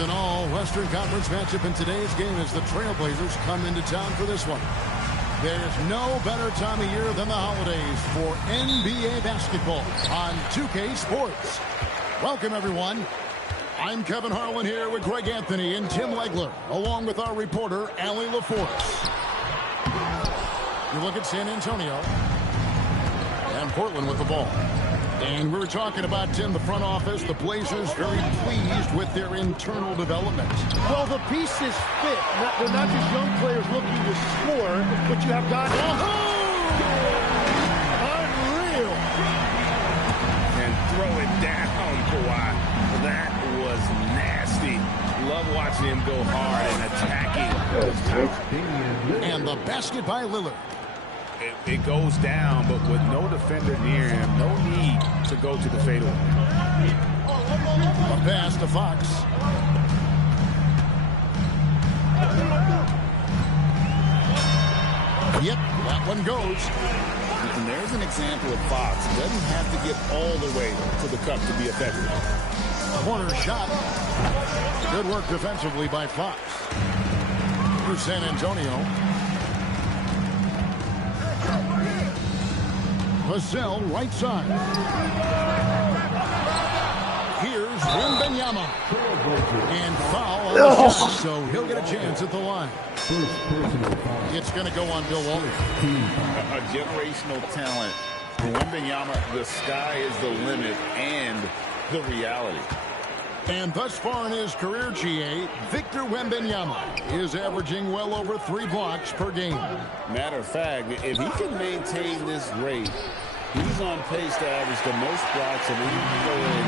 an all-Western Conference matchup in today's game as the Trailblazers come into town for this one. There's no better time of year than the holidays for NBA basketball on 2K Sports. Welcome, everyone. I'm Kevin Harlan here with Greg Anthony and Tim Legler, along with our reporter, Allie LaForce. You look at San Antonio and Portland with the ball. And we were talking about, Tim, the front office, the Blazers very pleased with their internal development. Well, the pieces fit. They're not just young players looking to score, but you have guys. Unreal. And throw it down, Kawhi. That was nasty. Love watching him go hard and attacking. And the basket by Lillard. It goes down, but with no defender near him, no need to go to the fadeaway. A pass to Fox. Yep, that one goes. And there's an example of Fox. Doesn't have to get all the way to the cup to be effective. Corner shot. Good work defensively by Fox. For San Antonio. Vassell, right side. Here's Wembanyama. And foul on the shot, so he'll get a chance at the line. It's going to go on Bill Walton. A generational talent. For Wembanyama, the sky is the limit and the reality. And thus far in his career, GA, Victor Wembanyama is averaging well over 3 blocks per game. Matter of fact, if he can maintain this rate, he's on pace to average the most blocks of any player in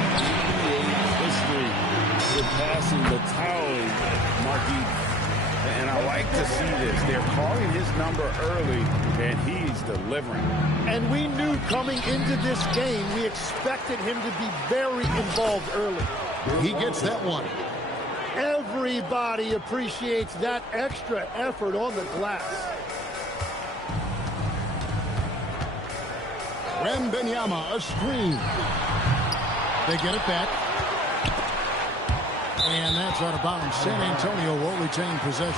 NBA history, surpassing the towering Marquis. And I like to see this. They're calling his number early, and he's delivering. And we knew coming into this game, we expected him to be very involved early. He gets that one. Everybody appreciates that extra effort on the glass. Wembanyama, a screen. They get it back. And that's out of bounds. San Antonio will retain possession.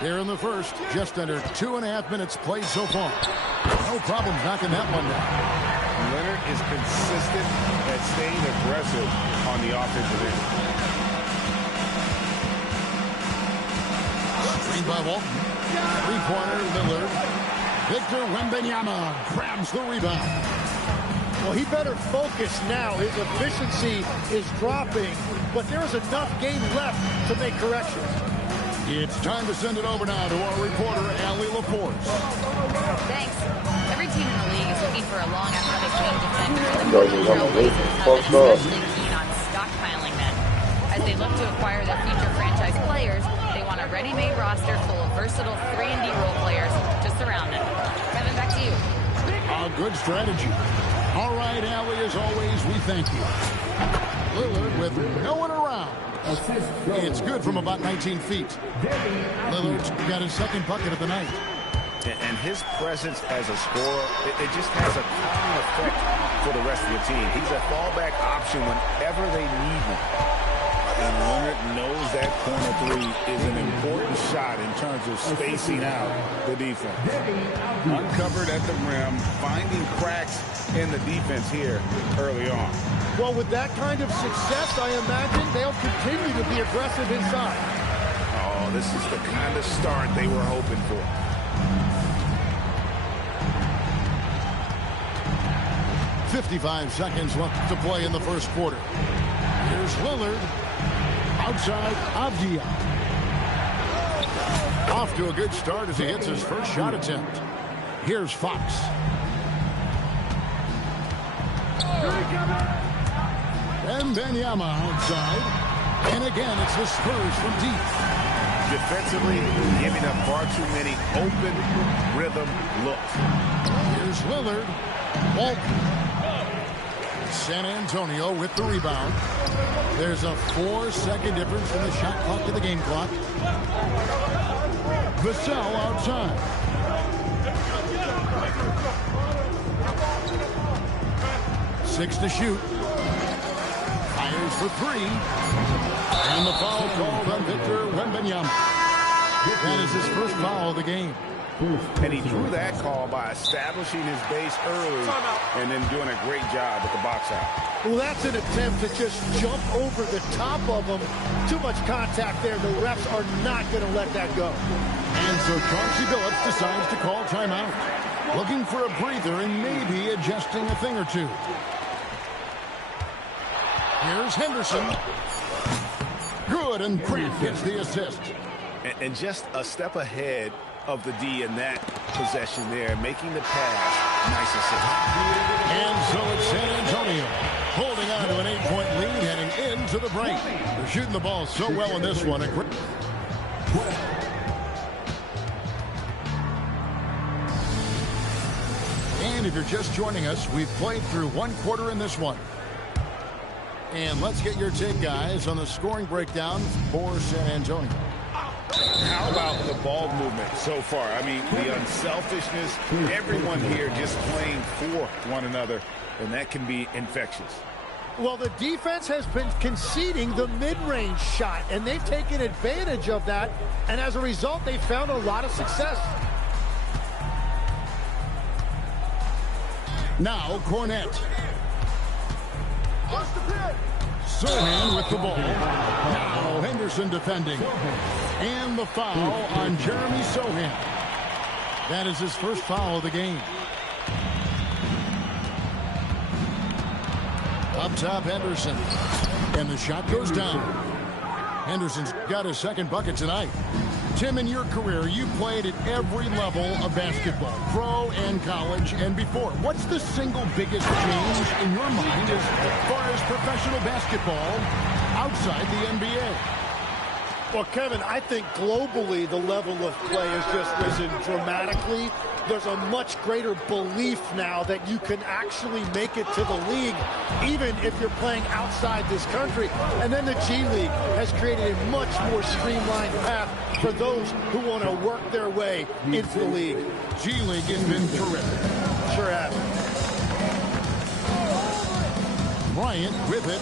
Here in the first, just under 2.5 minutes played so far. No problem knocking that one down. Leonard is consistent at staying aggressive on the offensive end. Screen by Walton. Three-pointer, Lillard. Victor Wembanyama grabs the rebound. Well, he better focus now. His efficiency is dropping, but there is enough game left to make corrections. It's time to send it over now to our reporter, Allie LaForce. Thanks. Every team in the league is looking for a long athletic wing defender. The Trailblazers have been especially keen on stockpiling them. As they look to acquire their future franchise players, they want a ready-made roster full of versatile 3-and-D role players to surround them. Kevin, back to you. A good strategy. All right, Allie, as always, we thank you. Lillard with no one around. It's good from about 19 feet. Lillard's got his second bucket of the night. And his presence as a scorer, it just has a calming effect for the rest of the team. He's a fallback option whenever they need him. And Leonard knows that corner three is an important shot in terms of spacing out the defense. Uncovered at the rim, finding cracks in the defense here early on. Well, with that kind of success, I imagine they'll continue to be aggressive inside. Oh, this is the kind of start they were hoping for. .55 seconds left to play in the first quarter. Here's Lillard. Outside, Avdia. Off to a good start as he hits his first shot attempt. Here's Fox. Wembanyama outside. And again, it's the Spurs from deep. Defensively, giving up far too many open rhythm looks. Here's Lillard. Walton. San Antonio with the rebound. There's a 4-second difference from the shot clock to the game clock. Vassell outside. Six to shoot. goes for 3. And the foul called on Victor Wembanyama. That is his first foul of the game. And he drew that call by establishing his base early and then doing a great job at the box out. Well, that's an attempt to just jump over the top of him. Too much contact there. The refs are not going to let that go. And so Chauncey Billups decides to call timeout. Looking for a breather and maybe adjusting a thing or two. Here's Henderson. Good, and Grant gets the assist. And just a step ahead of the D in that possession there, making the pass. Nice assist. And so it's San Antonio holding on to an 8-point lead heading into the break. They're shooting the ball so well in this one. And if you're just joining us, we've played through 1 quarter in this one. And let's get your take, guys, on the scoring breakdown for San Antonio. How about the ball movement so far? I mean, the unselfishness, everyone here just playing for one another, and that can be infectious. Well, the defense has been conceding the mid-range shot, and they've taken advantage of that, and as a result, they've found a lot of success. Now, Cornette. Sohan with the ball. Now, Henderson defending. And the foul on Jeremy Sohan. That is his first foul of the game. Up top, Henderson. And the shot goes down. Henderson's got his second bucket tonight. Tim, in your career, you played at every level of basketball, pro and college and before. What's the single biggest change in your mind as far as professional basketball outside the NBA? Well, Kevin, I think globally the level of play has just risen dramatically. There's a much greater belief now that you can actually make it to the league, even if you're playing outside this country. And then the G League has created a much more streamlined path for those who want to work their way into the league. G League has been terrific. Sure has. Bryant with it.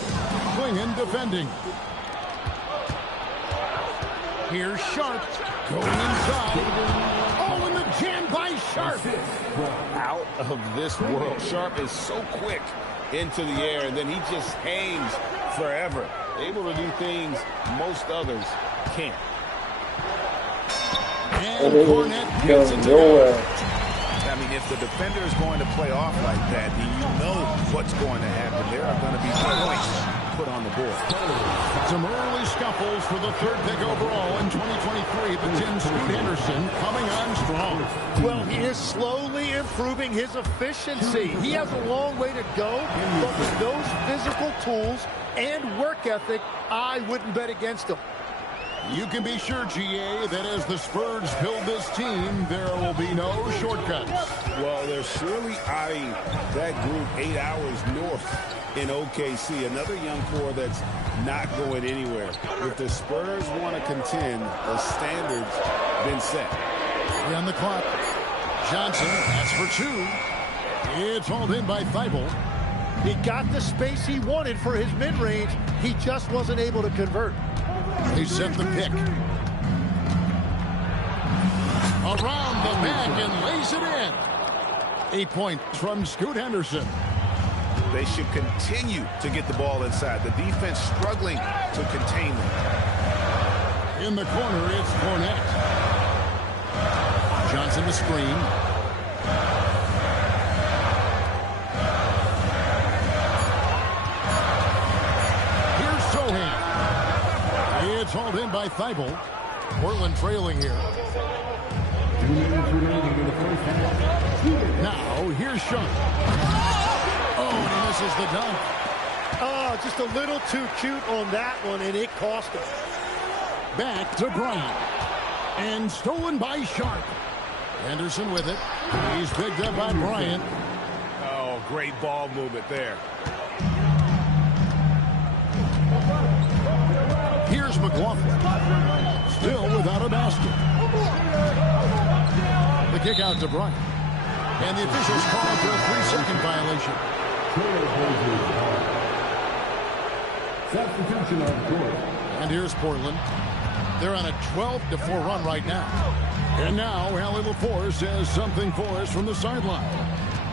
Klingon defending. Here's Sharp going inside. Oh, and the jam by Sharp. Out of this world. Sharp is so quick into the air, and then he just hangs forever. Able to do things most others can't. And Cornette gets it nowhere. I mean, if the defender is going to play off like that, then you know what's going to happen. There are going to be points put on the board. Some early scuffles for the 3rd pick overall in 2023, but Tim Scoot Henderson coming on strong. Well, he is slowly improving his efficiency. He has a long way to go, but with those physical tools and work ethic, I wouldn't bet against him. You can be sure, GA, that as the Spurs build this team, there will be no shortcuts. Well, they're surely eyeing that group 8 hours north in OKC. Another young core that's not going anywhere. If the Spurs want to contend, the standard's been set. On the clock. Johnson, that's for 2. It's hauled in by Thibault. He got the space he wanted for his mid-range. He just wasn't able to convert. They set the pick. Around the back and lays it in. 8 points from Scoot Henderson. They should continue to get the ball inside. The defense struggling to contain them. In the corner, it's Cornette. Johnson the screen. Here's Sohan. It's hauled in by Thibault. Portland trailing here. Now, here's Sharp. Oh, and he misses the dunk. Oh, just a little too cute on that one, and it cost him. Back to Bryant. And stolen by Sharp. Henderson with it. He's picked up by Bryant. Oh, great ball movement there. Here's McLaughlin. Still without a basket. The kick out to Bryant. And the officials call for a 3-second violation. Substitution on court. And here's Portland. They're on a 12-4 run right now. And now, Allie LaForce says something for us from the sideline.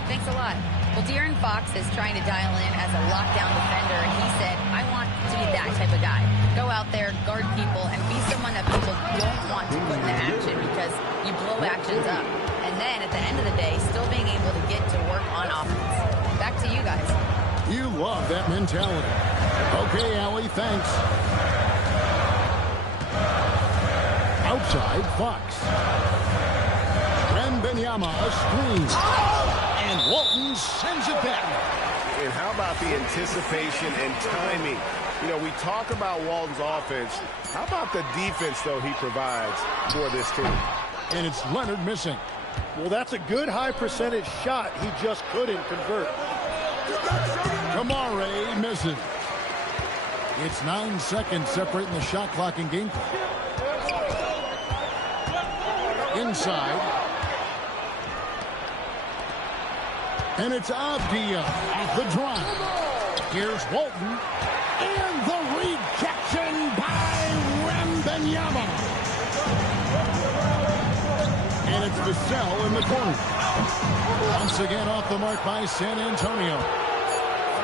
Thanks a lot. Well, De'Aaron Fox is trying to dial in as a lockdown defender, and he said, I want to be that type of guy. Go out there, guard people, and be someone that people don't want to put into action because you blow actions up. And then, at the end of the day, still being able to get to work on offense. Back to you guys. You love that mentality. Okay, Allie, thanks. Outside, Fox. Wembanyama, a screen. And Walton sends it back. And how about the anticipation and timing? You know, we talk about Walton's offense. How about the defense, though, he provides for this team? And it's Leonard missing. Well, that's a good high percentage shot. He just couldn't convert. Kamare misses. It's 9 seconds separating the shot clock and game clock. Inside. And it's Avdia at the drive. Here's Walton. And the rejection by Wembanyama. And it's Vassell in the corner. Once again off the mark by San Antonio.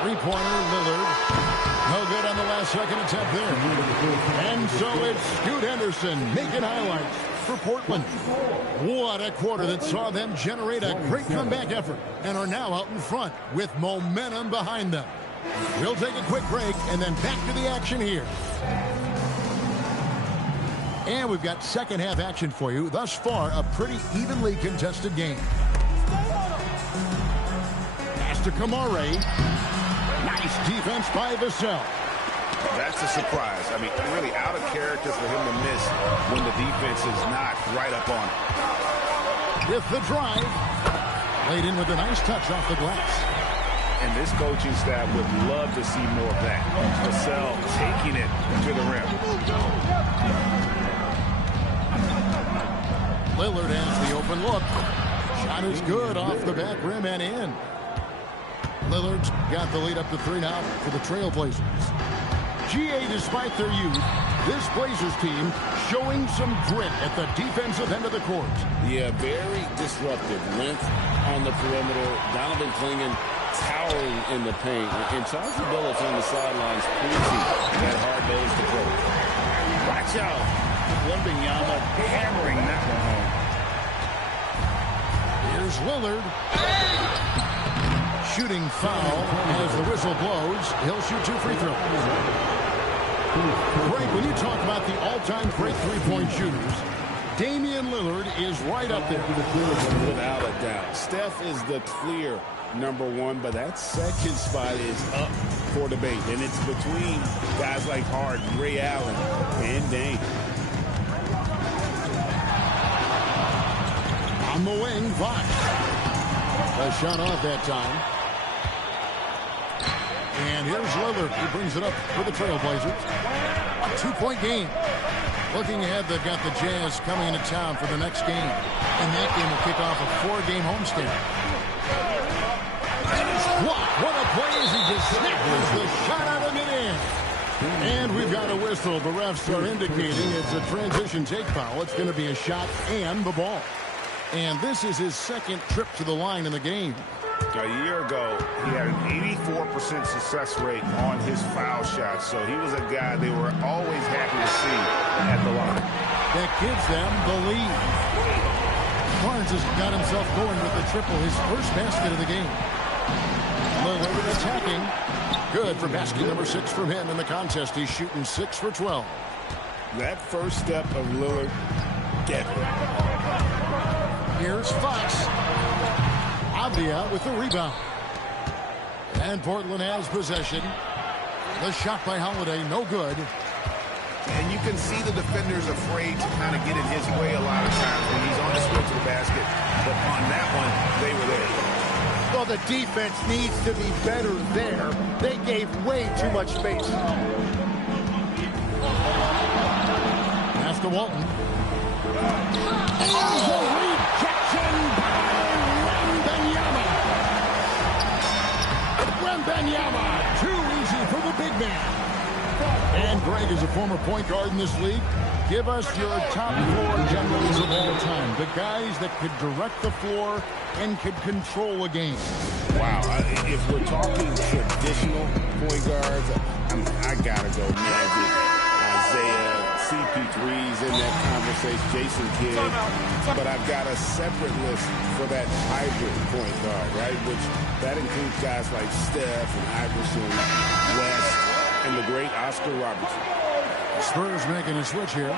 Three-pointer, Lillard. No good on the last second attempt there. And so it's Scoot Henderson making highlights for Portland. What a quarter that saw them generate a great comeback effort and are now out in front with momentum behind them. We'll take a quick break and then back to the action here. And we've got second half action for you. Thus far, a pretty evenly contested game. Pass to Kamare. Nice defense by Vassell. That's a surprise. I mean, really out of character for him to miss when the defense is not right up on it. With the drive. Laid in with a nice touch off the glass. And this coaching staff would love to see more of that. Vassell taking it to the rim. Lillard has the open look. Shot is good off the back rim and in. Lillard's got the lead up to 3 now for the Trailblazers. GA, despite their youth, this Blazers team showing some grit at the defensive end of the court. Yeah, very disruptive. Length on the perimeter. Donovan Clingan towering in the paint. And Chauncey Billups on the sidelines preaching that hard-nosed approach. Watch out. Wembanyama hammering that one home. Here's Lillard. Shooting foul as the whistle blows. He'll shoot 2 free throws. Greg, when you talk about the all-time great three-point shooters, Damian Lillard is right up there. Without a doubt. Steph is the clear #1, but that second spot is up for debate. And it's between guys like Harden, Ray Allen, and Dame. On the wing, Fox. A shot off that time. And here's Lillard. He brings it up for the Trailblazers. A 2-point game. Looking ahead, they've got the Jazz coming into town for the next game. And that game will kick off a 4-game homestand. And it's blocked. What a play as he just snaps the shot out of mid-air. And we've got a whistle. The refs are indicating it's a transition take foul. It's going to be a shot and the ball. And this is his second trip to the line in the game. A year ago, he had an 84% success rate on his foul shots. So he was a guy they were always happy to see at the line. That gives them the lead. Barnes has got himself going with the triple, his first basket of the game. Lillard attacking. Good for basket number 6 from him in the contest. He's shooting 6 for 12. That first step of Lillard, deadly. Here's Fox. Avdia with the rebound. And Portland has possession. The shot by Holiday, no good. And you can see the defenders afraid to kind of get in his way a lot of times when he's on his way to the basket. But on that one, they were there. Well, the defense needs to be better there. They gave way too much space. Pass to Walton. And the rejection by Wembanyama. Wembanyama, too easy for the big man. as a former point guard in this league, give us your top 4 generals of all time. The guys that could direct the floor and could control a game. Wow. If we're talking traditional point guards, I got to go Magic, Isaiah, CP3's in that conversation, Jason Kidd. But I've got a separate list for that hybrid point guard, right? Which that includes guys like Steph and Iverson, West, and the great Oscar Robertson. Spurs making a switch here.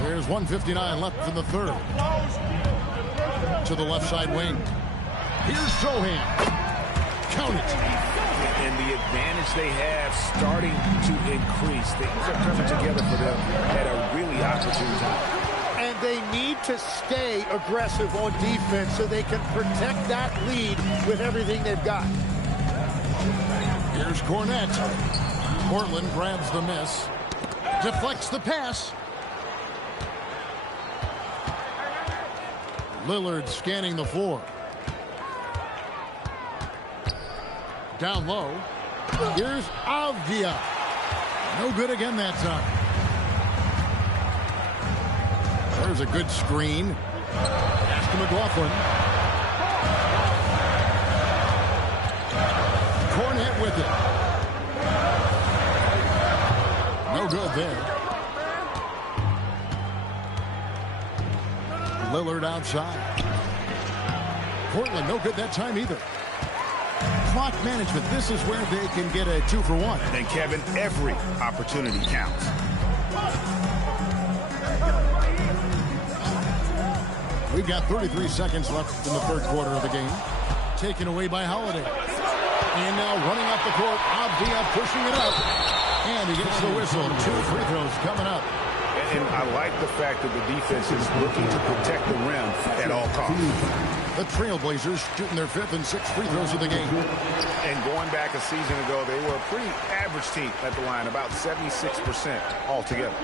There's 1:59 left in the third. To the left side wing. Here's Sohan. Count it. And the advantage they have starting to increase. Things are coming together for them at a really opportune time. And they need to stay aggressive on defense so they can protect that lead with everything they've got. Here's Cornette. Portland grabs the miss. Deflects the pass. Lillard scanning the floor. Down low. Here's Avdia. No good again that time. There's a good screen. Pass to McLaughlin. Cornette with it. No good there. Lillard outside. Portland no good that time either. Clock management. This is where they can get a 2-for-1. And Kevin, every opportunity counts. We've got 33 seconds left in the third quarter of the game. Taken away by Holiday. And now running up the court. Avdia pushing it up. And he gets the whistle. 2 free throws coming up. And I like the fact that the defense is looking to protect the rim at all costs. The Trailblazers shooting their 5th and 6th free throws of the game. And going back a season ago, they were a pretty average team at the line, about 76% altogether.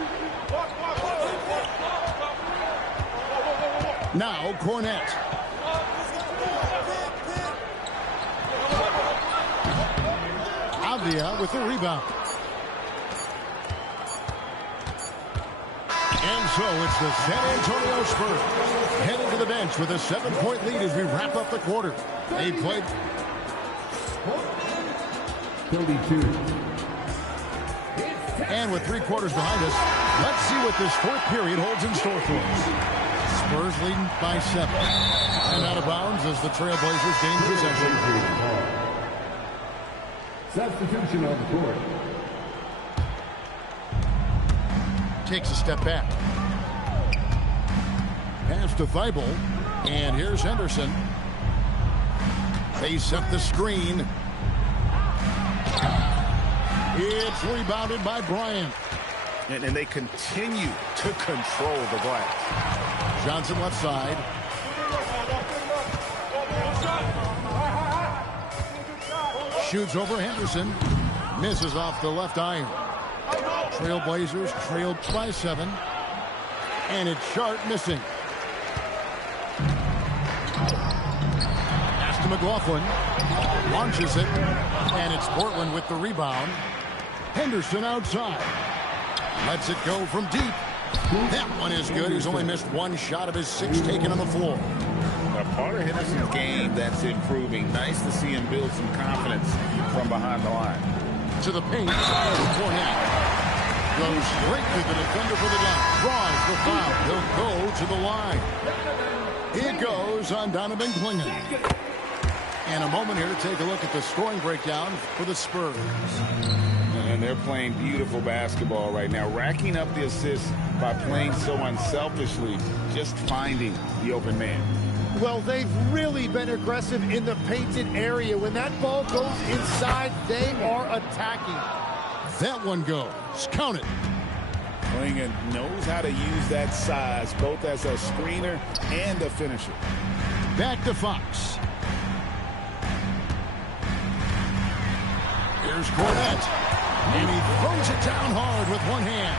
Now Cornette. Avdia with the rebound. And so it's the San Antonio Spurs headed to the bench with a 7-point lead as we wrap up the quarter. They played 32. And with 3 quarters behind us, let's see what this 4th period holds in store for us. Spurs leading by 7. And out of bounds as the Trailblazers gain possession. Substitution on the court. Takes a step back. Pass to Thibault. And here's Henderson. They set the screen. It's rebounded by Bryant. And they continue to control the glass. Johnson left side. Shoots over Henderson. Misses off the left iron. Trailblazers trailed by 7. And it's Sharp missing. Pass to McLaughlin. Launches it. And it's Portland with the rebound. Henderson outside. Lets it go from deep. That one is good. He's only missed 1 shot of his 6 taken on the floor. A part of Henderson's game that's improving. Nice to see him build some confidence from behind the line. To the paint. Cornette. Goes straight to the defender for the dunk. Draws the foul. He'll go to the line. It goes on Donovan Clingan. And a moment here to take a look at the scoring breakdown for the Spurs. And they're playing beautiful basketball right now, racking up the assists by playing so unselfishly, just finding the open man. Well, they've really been aggressive in the painted area. When that ball goes inside, they are attacking. That one goes. Count it. Clingan knows how to use that size, both as a screener and a finisher. Back to Fox. Here's Cornette. And he throws it down hard with one hand.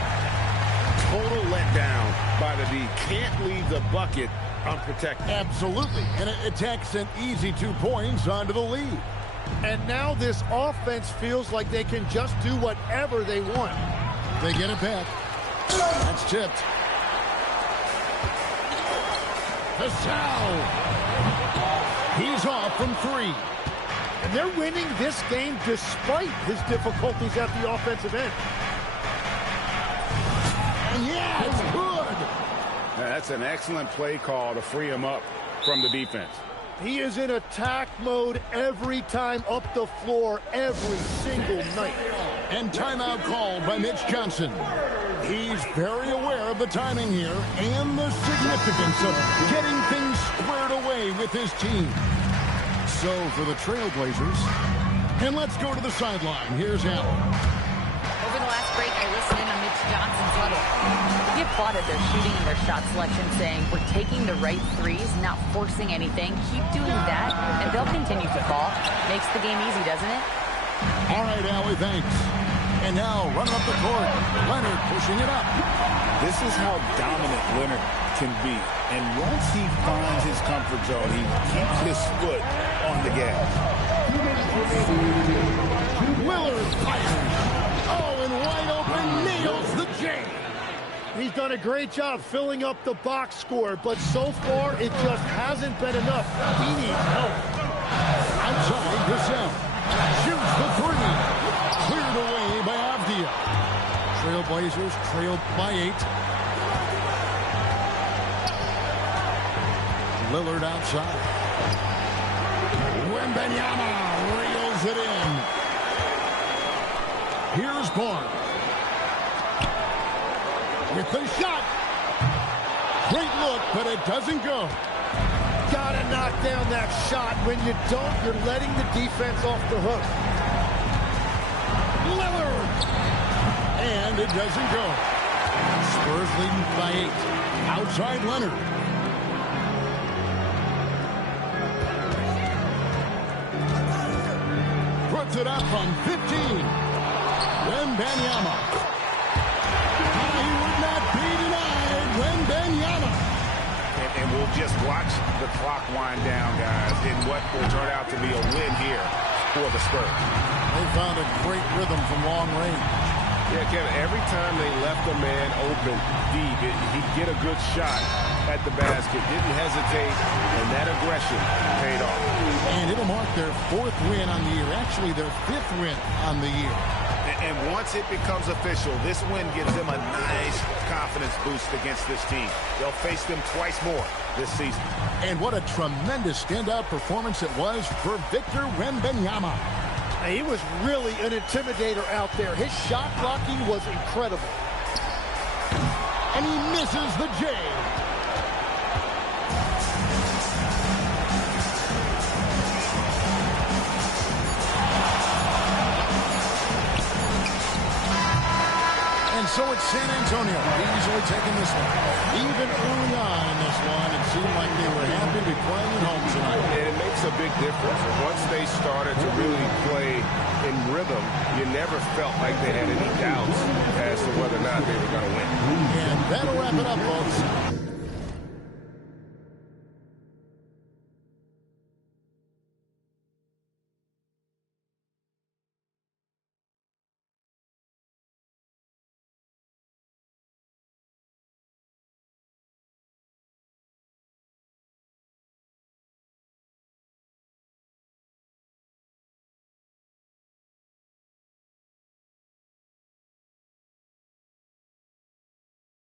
Total letdown by the D. Can't leave the bucket unprotected. Absolutely. And it takes an easy 2 points onto the lead. And now this offense feels like they can just do whatever they want. They get it back. That's tipped. Vassell. He's off from 3. And they're winning this game despite his difficulties at the offensive end. And yeah, it's good. Now, that's an excellent play call to free him up from the defense. He is in attack mode every time up the floor, every single night. And timeout called by Mitch Johnson. He's very aware of the timing here and the significance of getting things squared away with his team. So for the Trailblazers, and let's go to the sideline. Here's Al. Over the last break, I listened in on Mitch Johnson's huddle. He applauded their shooting and their shot selection, saying, we're taking the right threes, not forcing anything. Keep doing that, and they'll continue to fall. Makes the game easy, doesn't it? All right, Allie, thanks. And now, running up the court, Leonard pushing it up. This is how dominant Leonard can be. And once he finds his comfort zone, he keeps his foot on the gas. Lillard fires. Oh, and wide open, nails the J. He's done a great job filling up the box score, but so far it just hasn't been enough. He needs help. Outside, Vassell shoots the 3. Cleared away by Avdia. Trailblazers trailed by 8. Lillard outside. Wembanyama reels it in. Here's Barnes. With the shot. Great look, but it doesn't go. Gotta knock down that shot. When you don't, you're letting the defense off the hook. Lillard. And it doesn't go. Spurs leading by 8. Outside Leonard. Puts it up from 15. Wembanyama. He would not be denied. Wembanyama. And we'll just watch the clock wind down, guys, in what will turn out to be a win here for the Spurs. They found a great rhythm from long range. Yeah, Kevin, every time they left a man open deep, he'd get a good shot at the basket. Didn't hesitate, and that aggression paid off. And it'll mark their 4th win on the year. Actually, their 5th win on the year. And once it becomes official, this win gives them a nice confidence boost against this team. They'll face them twice more this season. And what a tremendous standout performance it was for Victor Wembanyama. He was really an intimidator out there. His shot blocking was incredible. And he misses the J. And so it's San Antonio easily taking this one. Even early on in this one, it seemed like they were happy to be playing at home tonight. And it makes a big difference. Once they started to really play in rhythm, you never felt like they had any doubts as to whether or not they were going to win. And that'll wrap it up, folks.